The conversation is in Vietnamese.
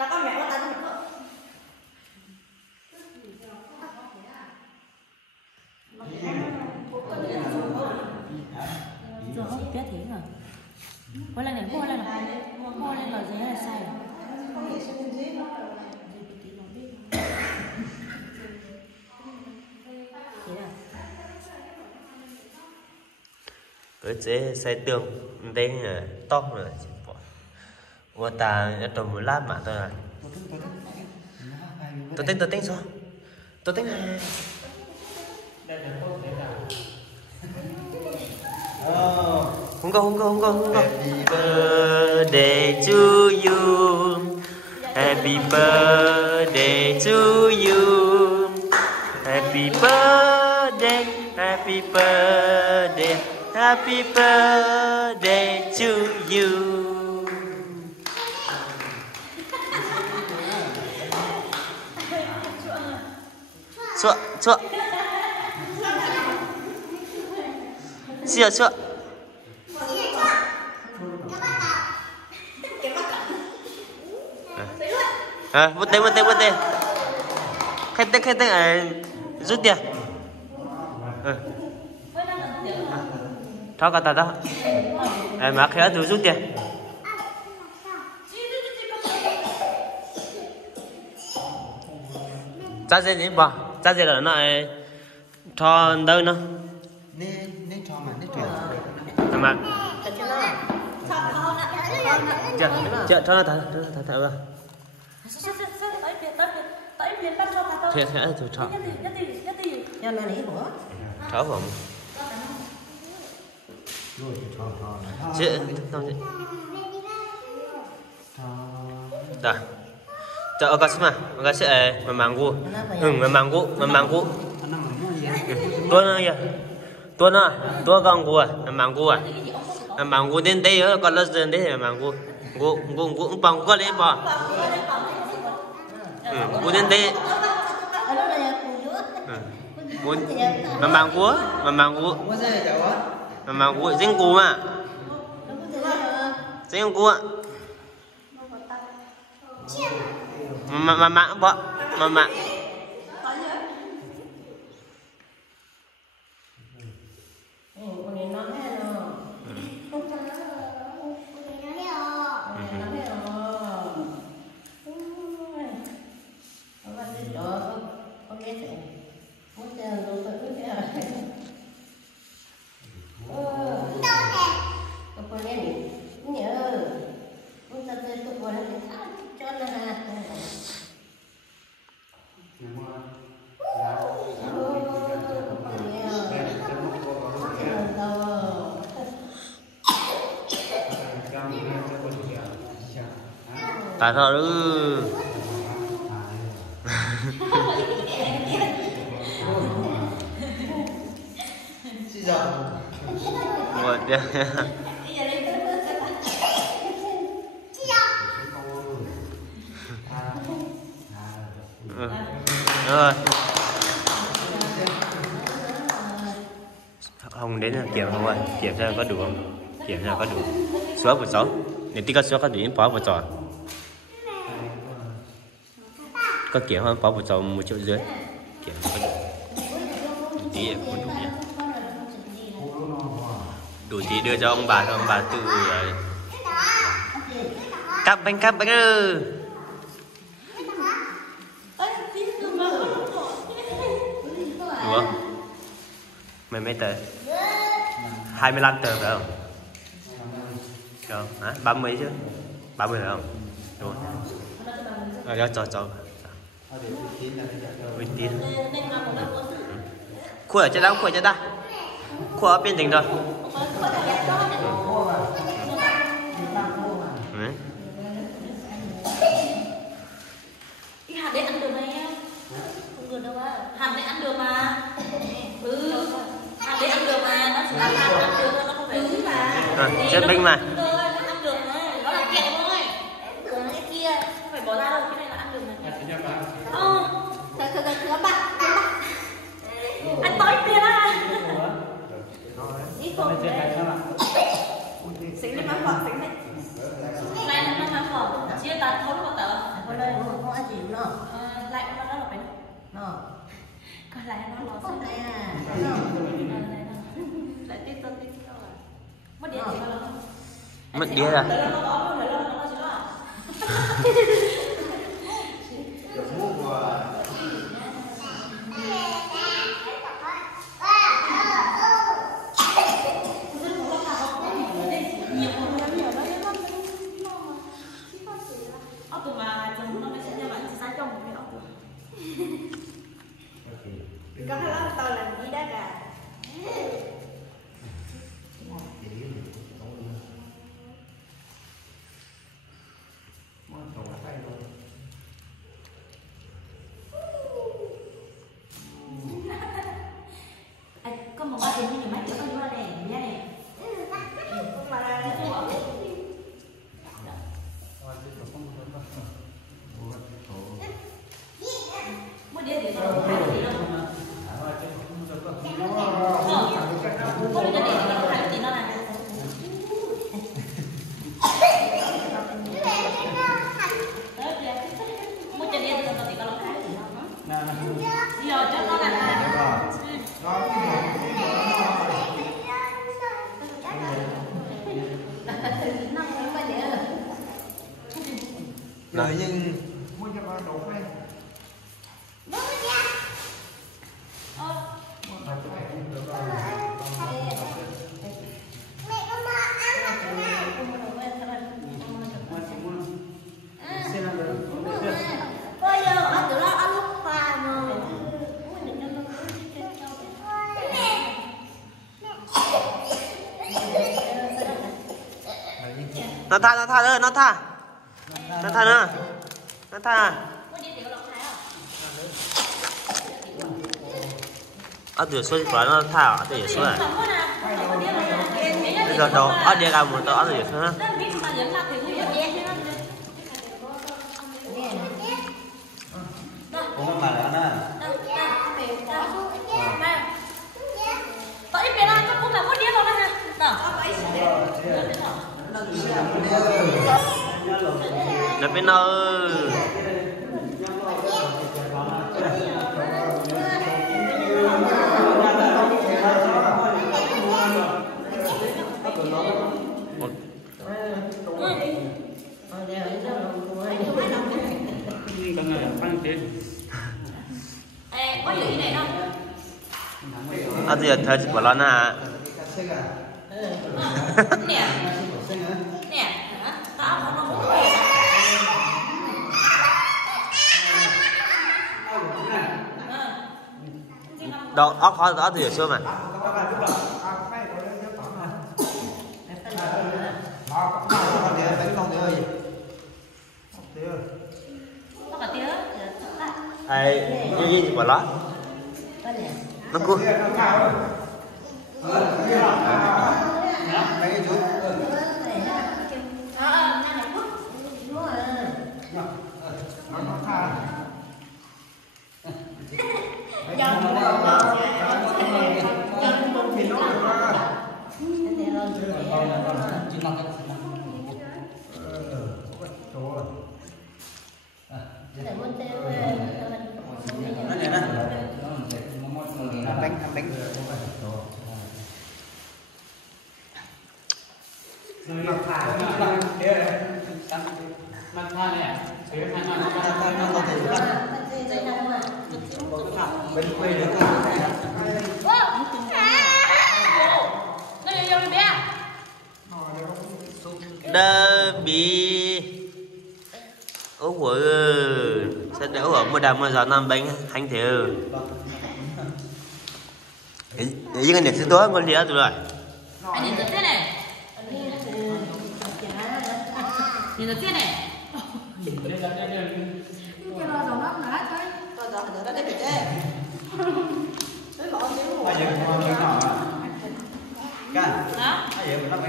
Biết thế rồi. Hôn lên này, hôn lên này. Hôn lên vào dưới là sai rồi. Cứ chế xây tường đây là tóc rồi. Ủa ta trồng một lát mà thôi à. Tôi tính sao? Tôi tính này. Không có. Happy birthday to you. Happy birthday to you. Happy birthday, happy birthday, happy birthday to you. Chua. Chua. Một tay. Khách tên rút tiền. Tháo cả tạt đó. Mà khéo từ rút tiền. Cha dê đến bỏ. Cha dê là nó cho đâu nó. Nên cho mà nên chuyển. Mà. Chưa cho nó thả vào. Thế thử cho. Thở vào. Chị không chị. Dah. Cak agak semua. Makasih memanggu. Memanggu. Tuan ah. Tua ganggu ah. Memanggu đến đây ở con lớn đến đây memanggu. Gu bang có lấy bỏ. Gu đến đây. Memanggu dính cú mà. Dính cú ạ. Mama bỏ. Mama. Tại sao ư? Một đi. Rồi. Không đến là kiểm không ơi, kiểm tra có đủ không? Kiểm tra có đủ. Số của cháu. Để tí có số có đủ bỏ vào trò. Có kiểm hơn bỏ vào trò 1,5 triệu. Kiểm có đủ. Tí không đủ nhé. Đủ tí đưa cho ông bà thôi, ông bà tự cắp bánh ư. Đúng không? Mấy tờ? 25 tờ phải không? Được không? Hả? 30 chứ? 30 phải không? Đúng rồi. Rồi cho. Uy tín. Khu ở trên đó, khu ở bên tỉnh rồi. Hạt đấy ăn được này em. Không được đâu á. Hạt đấy ăn được mà. Hạt đấy ăn được mà. Nó chỉ là hạt ăn được thôi, nó không phải uống mà. Chết binh mà. Nó ăn được mà. Nó là kẹo thôi. Cái kia không phải bỏ ra đâu, cái này là ăn được mà. Thưa bạn. Anh tối tiền á. Ít không đấy. Xính lên mang phở, xính đấy. Này nó mang phở. Chia tạt thốn vào tờ. chịu nó. Lại nó đó là phải nó. Còn lại nó lọt xuống đây à. Lại tiếp tục đâu à. Mất điện thì bao lâu? Mất điện à? Có cái đó tôi làm gì đó cả. Có một cái gì như mấy chỗ tôi này, nhá này. Không mà là mất điện thì sao? Có được cái điện thì nó hay thì nó này. Mua cho điện thì nó thì có lắm cái. Giờ cho nó là rồi nhưng nó tha nữa, nó tha nữa, nó tha. Ở từ số của nó tha ở từ số này. Bây giờ đâu ở đây là một tờ ở từ số nữa. cũng mà đó nè. Tại vì là nó cũng là có điện rồi đó ha. Nó bên nó có gì này đâu. ở giờ thời của nó nè. Nè. Nè, tao không có muốn. Đâu ốc khó ở từ số mà. Ai như của nó. Nó cua. Đơ bị ủa của sẽ đỡ ở một đám mà giờ năm bánh hành thế những cái này sẽ tối con đĩa rồi. Nhìn được thế này. Nhìn được thế này.